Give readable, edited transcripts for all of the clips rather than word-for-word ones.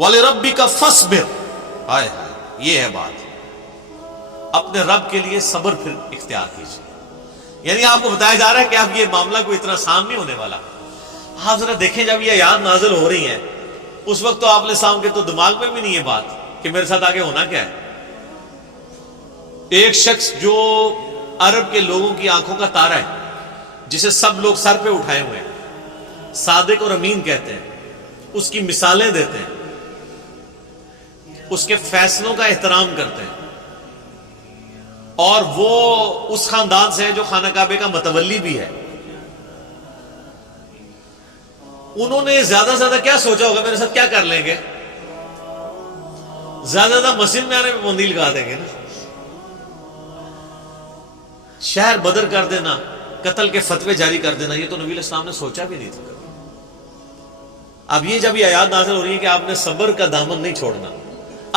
وَلِرَبِّكَ فَاصْبِرْ، ہائے ہائے، یہ ہے بات، اپنے رب کے لیے صبر پھر اختیار کیجیے۔ یعنی آپ کو بتایا جا رہا ہے کہ اب یہ معاملہ کوئی اتنا آسان نہیں ہونے والا۔ آپ ذرا دیکھیں، جب یہ آیات نازل ہو رہی ہیں اس وقت تو آپ علیہ السلام کے تو دماغ میں بھی نہیں یہ بات کہ میرے ساتھ آگے ہونا کیا ہے۔ ایک شخص جو عرب کے لوگوں کی آنکھوں کا تارا ہے، جسے سب لوگ سر پہ اٹھائے ہوئے ہیں، صادق اور امین کہتے ہیں، اس کی مثالیں دیتے ہیں، اس کے فیصلوں کا احترام کرتے ہیں، اور وہ اس خاندان سے ہے جو خانہ کعبے کا متولی بھی ہے۔ انہوں نے زیادہ سے زیادہ کیا سوچا ہوگا، میرے ساتھ کیا کر لیں گے؟ زیادہ زیادہ مسجد میں آنے میں مندیل لگا دیں گے نا، شہر بدر کر دینا، قتل کے فتوے جاری کر دینا، یہ تو نبی علیہ السلام نے سوچا بھی نہیں تھا کبھی۔ اب یہ جب یہ آیات نازل ہو رہی ہے کہ آپ نے صبر کا دامن نہیں چھوڑنا،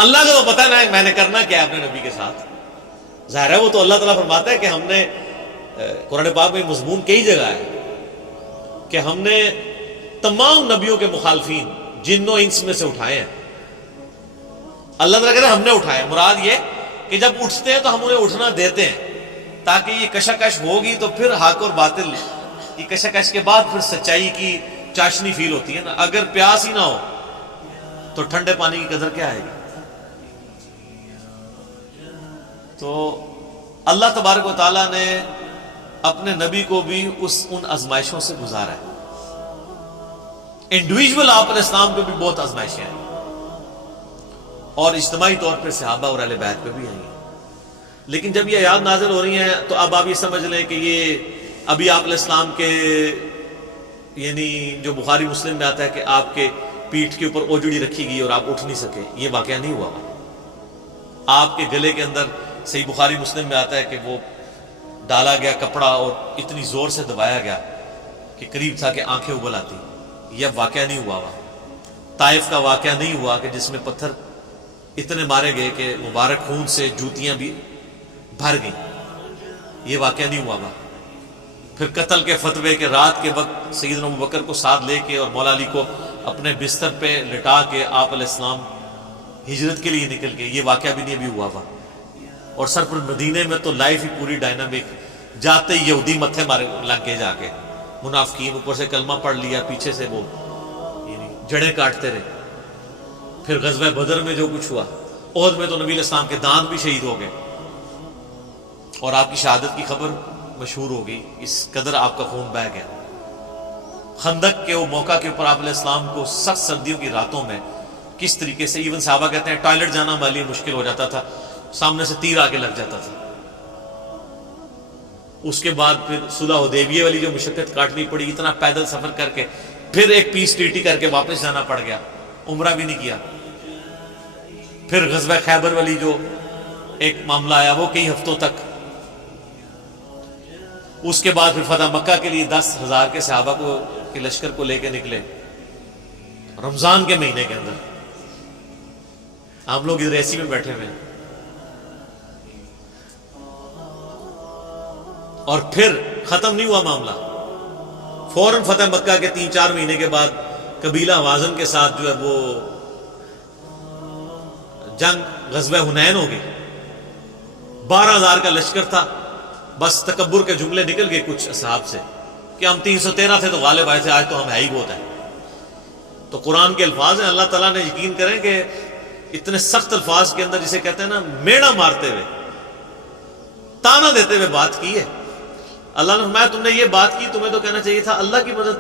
اللہ کو تو پتہ نہ ہے میں نے کرنا کیا ہے اپنے نبی کے ساتھ۔ ظاہر ہے وہ تو اللہ تعالیٰ فرماتا ہے کہ ہم نے قرآن پاک میں مضمون کئی جگہ ہے کہ ہم نے تمام نبیوں کے مخالفین جن و انس میں سے اٹھائے ہیں۔ اللہ تعالیٰ کہتے ہیں ہم نے اٹھائے، مراد یہ کہ جب اٹھتے ہیں تو ہم انہیں اٹھنا دیتے ہیں، تاکہ یہ کشاکش ہوگی تو پھر حق اور باطل کی کشاکش کے بعد پھر سچائی کی چاشنی فیل ہوتی ہے نا۔ اگر پیاس ہی نہ ہو تو ٹھنڈے پانی کی قدر کیا آئے گی؟ تو اللہ تبارک و تعالیٰ نے اپنے نبی کو بھی ان آزمائشوں سے گزارا ہے۔ انڈیویجول آپ علیہ السلام کو بھی بہت آزمائشیں ہیں، اور اجتماعی طور پر صحابہ اور اہل بیت پہ بھی آئی ہیں۔ لیکن جب یہ آیات نازل ہو رہی ہیں تو اب آپ یہ سمجھ لیں کہ یہ ابھی آپ علیہ السلام کے، یعنی جو بخاری مسلم میں آتا ہے کہ آپ کے پیٹھ کے اوپر اوجڑی رکھی گئی اور آپ اٹھ نہیں سکے، یہ واقعہ نہیں ہوا۔ آپ کے گلے کے اندر، صحیح بخاری مسلم میں آتا ہے کہ وہ ڈالا گیا کپڑا اور اتنی زور سے دبایا گیا کہ قریب تھا کہ آنکھیں ابل آتی۔ یہ واقعہ نہیں ہوا۔ طائف کا واقعہ نہیں ہوا کہ جس میں پتھر اتنے مارے گئے کہ مبارک خون سے جوتیاں بھی بھر گئیں، یہ واقعہ نہیں ہوا۔ پھر قتل کے فتوے کے رات کے وقت سیدنا ابوبکر کو ساتھ لے کے اور مولا علی کو اپنے بستر پہ لٹا کے آپ علیہ السلام ہجرت کے لیے نکل گئے، یہ واقعہ بھی نہیں ابھی ہوا۔ اور سر پر مدینے میں تو لائف ہی پوری ڈائنامک، جاتے ہی یہودی متھے مارے لگ کے جا کے، منافقین اوپر سے کلمہ پڑھ لیا، پیچھے سے وہ جڑیں کاٹتے رہے۔ پھر غزوہ بدر میں جو کچھ ہوا، احد میں تو نبی علیہ السلام کے دانت بھی شہید ہو گئے، اور آپ کی شہادت کی خبر مشہور ہو گئی، اس قدر آپ کا خون بہہ گیا۔ خندق کے وہ موقع کے اوپر آپ علیہ السلام کو سخت سردیوں کی راتوں میں کس طریقے سے، ایون صحابہ کہتے ہیں ٹوائلٹ جانا ہمارے لیے مشکل ہو جاتا تھا، سامنے سے تیر آگے لگ جاتا تھا۔ اس کے بعد پھر صلح حدیبیہ والی جو مشقت کاٹنی پڑی، اتنا پیدل سفر کر کے، پھر ایک پیس ٹریٹی کر کے واپس جانا پڑ گیا، عمرہ بھی نہیں کیا۔ پھر غزوہ خیبر والی جو ایک معاملہ آیا وہ کئی ہفتوں تک۔ اس کے بعد پھر فتح مکہ کے لیے 10,000 کے صحابہ کو کے لشکر کو لے کے نکلے رمضان کے مہینے کے اندر۔ ہم لوگ ادھر ایسی میں بیٹھے ہوئے ہیں، اور پھر ختم نہیں ہوا معاملہ، فوراً فتح مکہ کے 3-4 مہینے کے بعد قبیلہ حوازن کے ساتھ جو ہے وہ جنگ غزوہ حنین ہو گئی۔ 12,000 کا لشکر تھا، بس تکبر کے جملے نکل گئے کچھ اصحاب سے کہ ہم 313 تھے تو غالب آئے تھے، آج تو ہم ہے ہی بہت ہیں۔ تو قرآن کے الفاظ ہیں، اللہ تعالیٰ نے یقین کریں کہ اتنے سخت الفاظ کے اندر، جسے کہتے ہیں نا میڑا مارتے ہوئے، تانا دیتے ہوئے بات کی ہے۔ اللہ نے فرمایا تم نے یہ بات کی، تمہیں تو کہنا چاہیے تھا اللہ کی مدد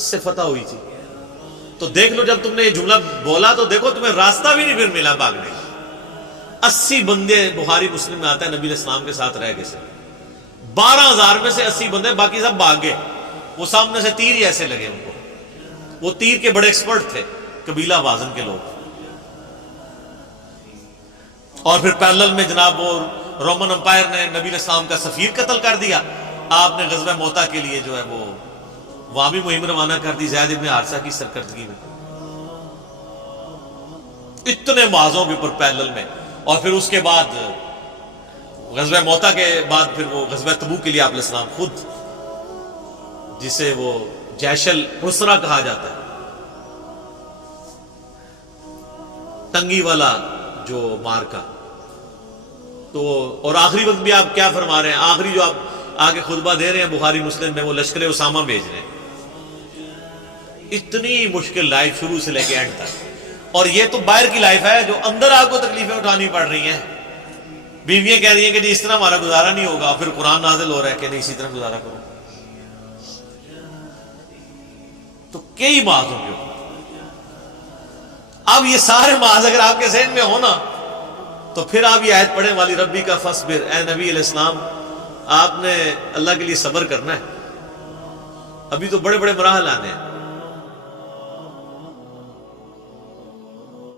سے فتح ہوئی تھی۔ تو دیکھ لو جب تم نے یہ جملہ بولا تو دیکھو تمہیں راستہ بھی نہیں پھر ملا بھاگنے کا۔ 80 بندے بخاری مسلم میں آتا ہے نبی علیہ السلام کے ساتھ رہ گئے سے، 12,000 میں سے 80 بندے، باقی سب بھاگ گئے۔ وہ سامنے سے تیر ہی ایسے لگے ان کو، وہ تیر کے بڑے ایکسپرٹ تھے قبیلہ وازن کے لوگ۔ اور پھر پیرلل میں جناب وہ رومن امپائر نے نبی علیہ السلام کا سفیر قتل کر دیا، آپ نے غزوہ موتا کے لیے جو ہے وہ وہاں بھی مہم روانہ کر دی زید ابن حارثہ کی سرکردگی میں، اتنے معاذوں کے اوپر پیرلل میں۔ اور پھر اس کے بعد غزوہ موتا کے بعد پھر وہ غزوہ تبوک کے لیے آپ علیہ السلام خود، جسے وہ جیش العسرہ کہا جاتا ہے، تنگی والا جو مارکا. تو اور آخری وقت بھی آپ کیا فرما رہے ہیں؟ آخری جو آپ آگے خطبہ دے رہے ہیں بخاری مسلم میں، وہ لشکر اسامہ بھیج رہے ہیں. اتنی مشکل لائف شروع سے لے کے اینڈ تک. اور یہ تو باہر کی لائف ہے، جو اندر آپ کو تکلیفیں اٹھانی پڑ رہی ہیں. بیویاں کہہ رہی ہیں کہ جی اس طرح ہمارا گزارا نہیں ہوگا، پھر قرآن نازل ہو رہا ہے کہ نہیں اسی طرح گزارا کرو. تو کئی معاذ ہوں گے. اب یہ سارے معاذ اگر آپ کے ذہن میں ہو نا، تو پھر آپ یہ آیت پڑھیں والی ربی کا فصبر، اے نبی علیہ السلام آپ نے اللہ کے لیے صبر کرنا ہے. ابھی تو بڑے بڑے مراحل آنے ہیں.